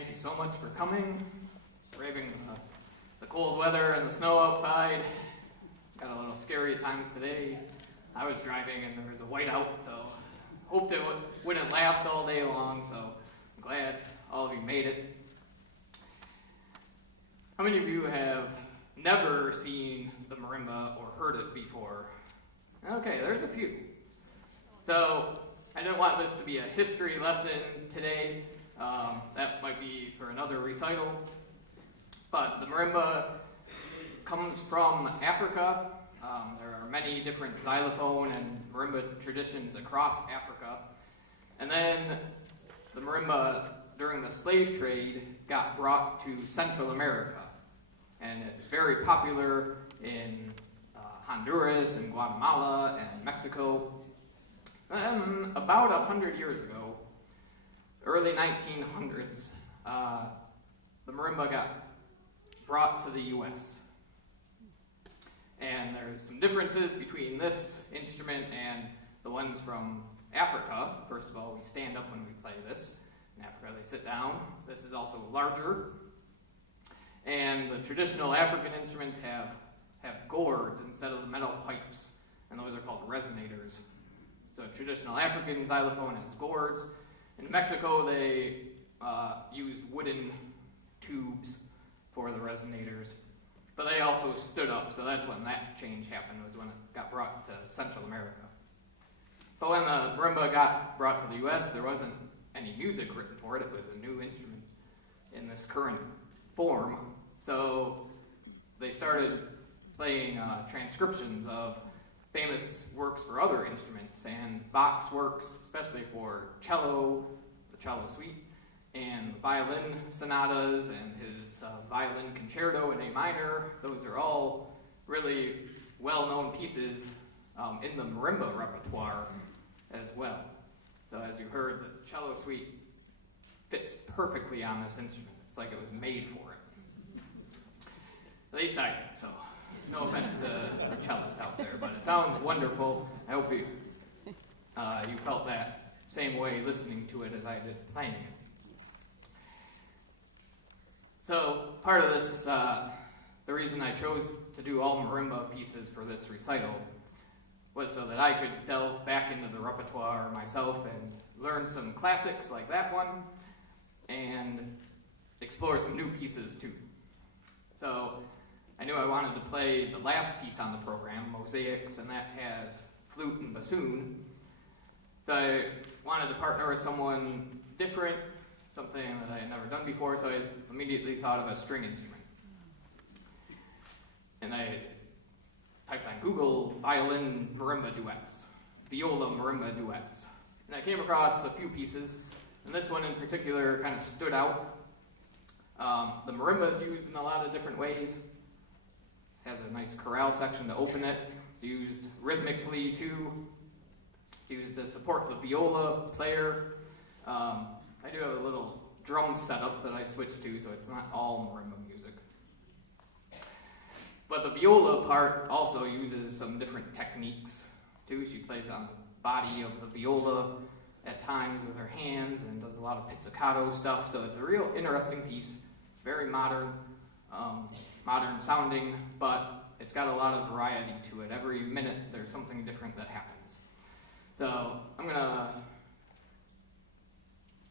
thank you so much for coming, braving the cold weather and the snow outside. Got a little scary at times today. I was driving and there was a whiteout, so hoped it wouldn't last all day long, so I'm glad all of you made it. How many of you have never seen the marimba or heard it before? Okay, there's a few. So I didn't want this to be a history lesson today. That might be for another recital. But the marimba comes from Africa. There are many different xylophone and marimba traditions across Africa. And then the marimba, during the slave trade, got brought to Central America. And it's very popular in Honduras and Guatemala and Mexico. And about 100 years ago, early 1900s, the marimba got brought to the U.S. And there's some differences between this instrument and the ones from Africa. First of all, we stand up when we play this. In Africa, they sit down. This is also larger. And the traditional African instruments have gourds instead of the metal pipes, and those are called resonators. So traditional African xylophone has gourds. In Mexico, they used wooden tubes for the resonators. But they also stood up, so that's when that change happened, was when it got brought to Central America. But when the marimba got brought to the U.S., there wasn't any music written for it. It was a new instrument in this current form. So they started playing transcriptions of famous works for other instruments, and Bach's works, especially for cello, the cello suite, and violin sonatas, and his violin concerto in A minor. Those are all really well-known pieces in the marimba repertoire as well. So as you heard, the cello suite fits perfectly on this instrument. It's like it was made for it. At least I think so. No offense to the cellists out there, but it sounds wonderful. I hope you felt that same way listening to it as I did playing it. So part of this, the reason I chose to do all marimba pieces for this recital was so that I could delve back into the repertoire myself and learn some classics like that one and explore some new pieces too. So I knew I wanted to play the last piece on the program, Mosaics, and that has flute and bassoon. So I wanted to partner with someone different, something that I had never done before, so I immediately thought of a string instrument. And I typed on Google violin marimba duets, viola marimba duets. And I came across a few pieces, and this one in particular kind of stood out. The marimba is used in a lot of different ways. It has a nice chorale section to open it. It's used rhythmically too. It's used to support the viola player. I do have a little drum setup that I switched to, so it's not all marimba music. But the viola part also uses some different techniques too. She plays on the body of the viola at times with her hands and does a lot of pizzicato stuff, so it's a real interesting piece. Very modern sounding, but it's got a lot of variety to it. Every minute there's something different that happens. So I'm going to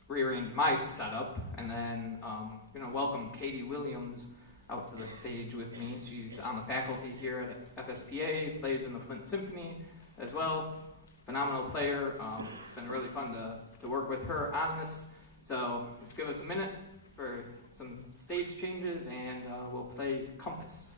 rearrange my setup, and then I'm going to welcome Katie Williams out to the stage with me. She's on the faculty here at FSPA, plays in the Flint Symphony as well. Phenomenal player. It's been really fun to work with her on this. So let's give us a minute for some stage changes, and we'll play Compass.